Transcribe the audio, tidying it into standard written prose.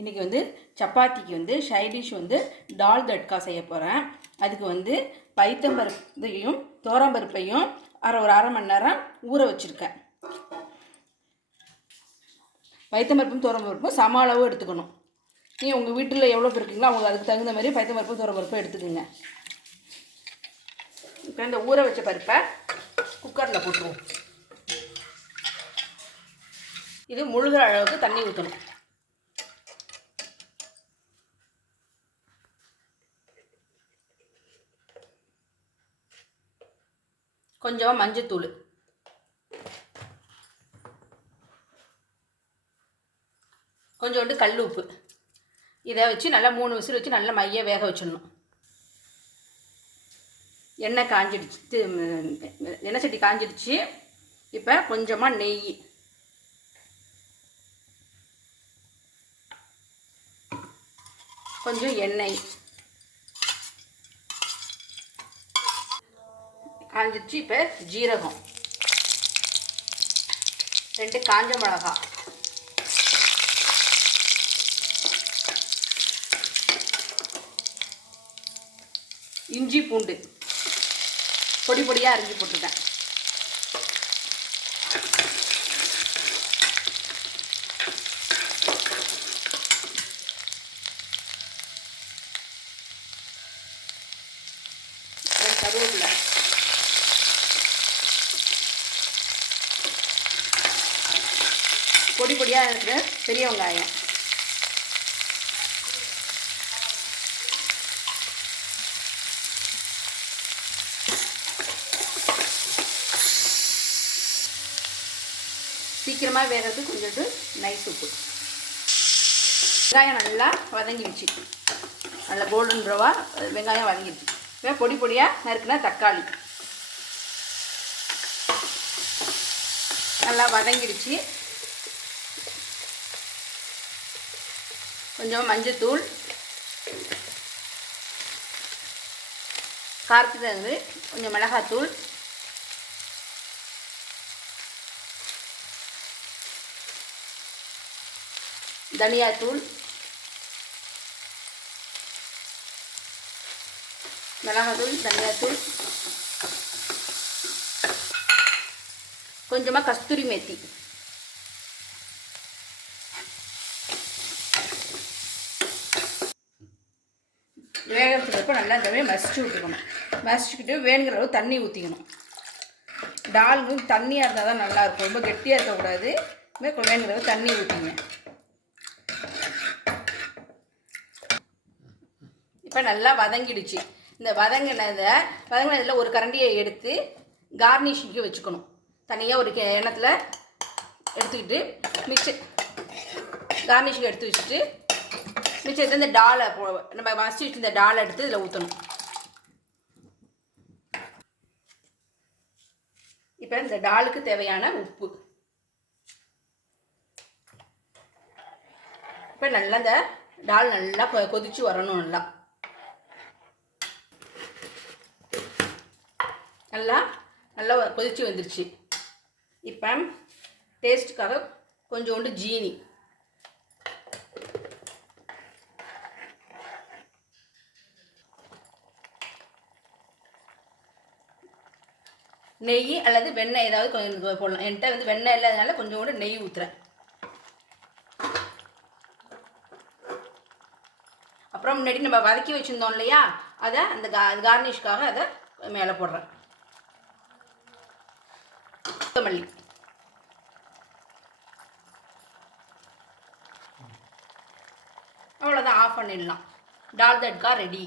இன்றைக்கி வந்து சப்பாத்திக்கு வந்து சைட் டிஷ் வந்து டால் தட்கா செய்ய போகிறேன். அதுக்கு வந்து பைத்தம்பருப்பையும் தோரம்பருப்பையும் ஒரு அரை மணி நேரம் ஊற வச்சுருக்கேன். பைத்தம்பருப்பும் தோரம்பருப்பும் சம அளவு எடுத்துக்கணும். நீங்கள் உங்கள் வீட்டில் எவ்வளோ இருக்கீங்களோ அவங்க அதுக்கு தகுந்த மாதிரி பைத்தம்பருப்பும் தோரம்பருப்பும் எடுத்துக்கோங்க. இப்போ இந்த ஊற வச்ச பருப்பை குக்கரில் போட்டுருவோம். இது முழுகிற அளவுக்கு தண்ணி ஊற்றணும். கொஞ்சமாக மஞ்சத்தூள், கொஞ்சோண்டு கல் உப்பு, இதை வச்சு நல்லா 3 விசில் வச்சு நல்லா மைய வேக வச்சிடணும். எண்ணெய் காஞ்சிடுச்சு, எண்ணெய் சட்டி காஞ்சிடுச்சு. இப்போ கொஞ்சமாக நெய், கொஞ்சம் எண்ணெய் காஞ்சிடுச்சு. இப்போ ஜீரகம், 2 காஞ்ச மிளகாய், இஞ்சி பூண்டு பொடி பொடியாக அரிஞ்சு போட்டிருக்கேன். கருவேப்பிலை, பொடி பொடியாக இருக்கிற பெரிய வெங்காயம், சீக்கிரமாக வேகிறதுக்கு கொஞ்சோண்டு நைஸ் உப்பு. வெங்காயம் நல்லா வதங்கிடுச்சு, நல்லா கோல்டன் ப்ரௌனாக வெங்காயம் வதங்கிடுச்சு. இப்போ பொடி பொடியாக நறுக்குனா தக்காளி நல்லா வதங்கிடுச்சு. கொஞ்சம் மஞ்சத்தூள், காரத்துக்கு வந்து கொஞ்சம் மிளகாத்தூள், தனியாத்தூள், மிளகாத்தூள், தனியாத்தூள், கொஞ்சமாக கஸ்தூரி மேத்தி, வேகிறதுக்கு நல்லா இந்த மாதிரி மசிச்சு விட்டுக்கணும். மசிச்சுக்கிட்டு வேணுங்கிற அளவு தண்ணி ஊற்றிக்கணும். டால் தண்ணியாக இருந்தால் தான் நல்லாயிருக்கும், ரொம்ப கெட்டியாக இருக்கக்கூடாது. வேணுங்கிற அளவு தண்ணி ஊற்றிங்க. இப்போ நல்லா வதங்கிடுச்சு. இந்த வதங்கினதில் ஒரு கரண்டியை எடுத்து கார்னிஷிங்க்கு வச்சுக்கணும். தனியாக ஒரு எண்ணத்தில் எடுத்துக்கிட்டு கார்னிஷிங் எடுத்து வச்சுட்டு மிச்சத்தை இந்த டாலை நம்ம மசிச்சு வச்சு இந்த டாலை எடுத்து இதில் ஊற்றணும். இப்போ இந்த டாலுக்கு தேவையான உப்பு. இப்போ நல்லா இந்த டால் நல்லா கொதிச்சு வரணும். நல்லா கொதிச்சு வந்துருச்சு. இப்போ டேஸ்ட்டுக்காக கொஞ்சோண்டு ஜீனி, நெய் அல்லது வெண்ணெய் ஏதாவது கொஞ்சம் போடலாம். என்கிட்ட வந்து வெண்ணெய் இல்லாதனால கொஞ்சோண்டு நெய் ஊற்றுறேன். அப்புறம் முன்னாடி நம்ம வதக்கி வச்சுருந்தோம் இல்லையா, அதை அந்த கார்னிஷ்காக அதை மேலே போடுறேன். கொத்தமல்லி, அவ்வளோதான், ஆஃப் பண்ணிடலாம். டால் தட்கா ரெடி.